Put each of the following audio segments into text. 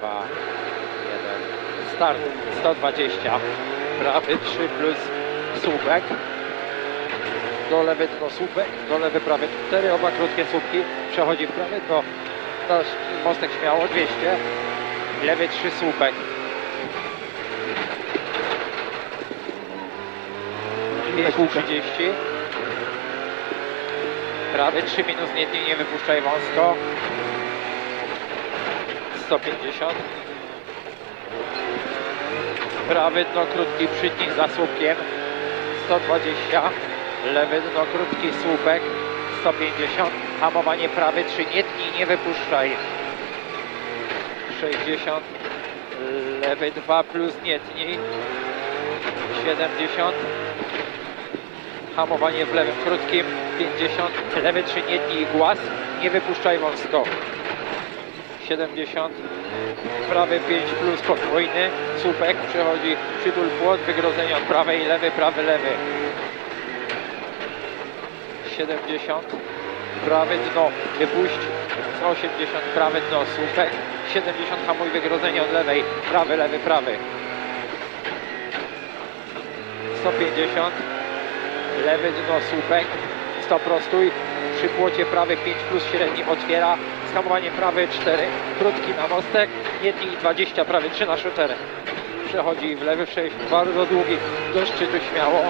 2, 1. Start 120. Prawy 3 plus słupek. Do lewy dno słupek, do lewy prawy 4, oba krótkie słupki. Przechodzi w prawy dno. Na mostek śmiało 200. Lewy 3 słupek. Kółka. 30. Prawy 3 minus nie, nie wypuszczaj wąsko. 150. Prawy dno krótki przytnij za słupkiem. 120. Lewy dno krótki słupek. 150. Hamowanie prawy 3 nie tnij, nie wypuszczaj. 60. Lewy 2 plus nie tnij. 70. Hamowanie w lewym krótkim 50, lewy 3 nie tnij głaz, nie wypuszczaj wąsko. 70, prawy 5 plus podwójny, słupek przechodzi przytul płot, wygrodzenie od prawej, lewy, prawy, lewy. 70, prawy dno, wypuść, 180, prawy dno, słupek, 70, hamuj wygrodzenie od lewej, prawy, lewy, prawy. 150, lewy dno słupek, 100 prostuj, przy płocie prawy 5 plus średni otwiera, skamowanie prawy 4, krótki na mostek, tnij 20, prawy 3 na shooter. Przechodzi w lewy 6, bardzo długi, do szczytu śmiało.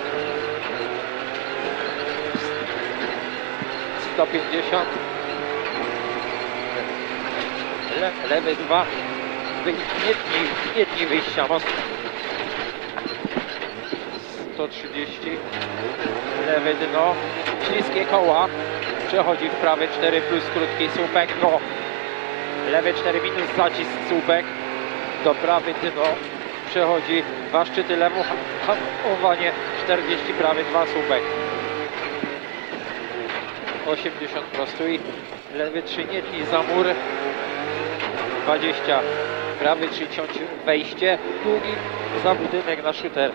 150. Le, lewy 2, Wy, nie, tnij wyjścia most. 130 lewe dno, śliskie koła, przechodzi w prawe 4 plus krótki słupek. Do lewe 4 minus zacisk słupek. Do prawy dno, przechodzi dwa szczyty lewo, ha- hamowanie 40 prawy 2 słupek. 80 prostuj, lewy 3 nie tnij za mur. 20 prawy 3 ciąć wejście, długi za budynek na shooter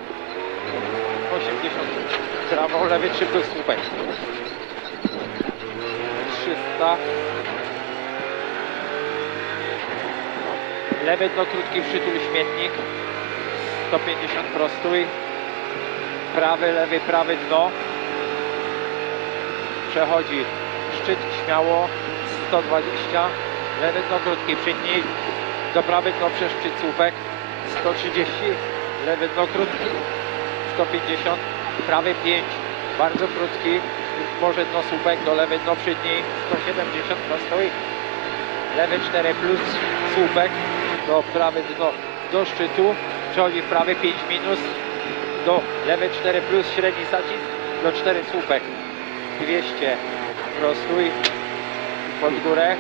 80 prawo, 3 plus słupek 300 lewy dno krótki przytul śmietnik. 150 prostuj. Prawy, lewy, prawy dno. Przechodzi szczyt śmiało. 120 lewy dno krótki przytnij do prawy dno przez szczyt słupek. 130 lewy dno krótki 150 prawy 5 bardzo krótki może dno słupek do lewy dno przedniej 170 prostój lewy 4 plus słupek do prawy dno do szczytu przechodzi w prawy 5 minus. Do lewy 4 plus średni zacisk do 4 słupek. 200 prostój pod górę.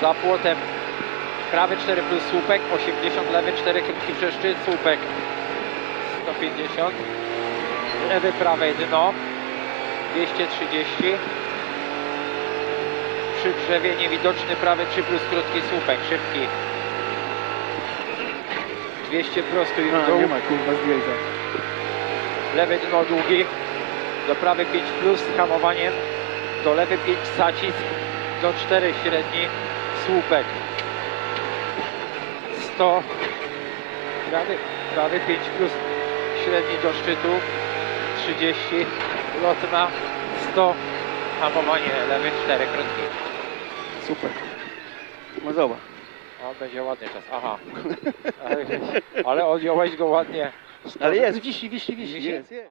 Za płotem prawy 4 plus słupek 80 lewy 4 krótki przez szczyt słupek 150 lewy prawe dno 230 przy drzewie niewidoczny prawy 3 plus krótki słupek szybki. 200 prostuj w A, dół. nie ma kurwa zdjęcia. lewy dno długi. Do prawy 5 plus z hamowaniem do lewy 5 zacisk. Do 4 średni słupek. 100 prawy, prawy 5 plus średni do szczytu 30 lotna 100 hamowanie lewy 4 krótki Super. No zobacz. będzie ładny czas aha ale, ale odjąłeś go ładnie Ale jest, wisi, wisi, wisi. Wisi? Jest, jest.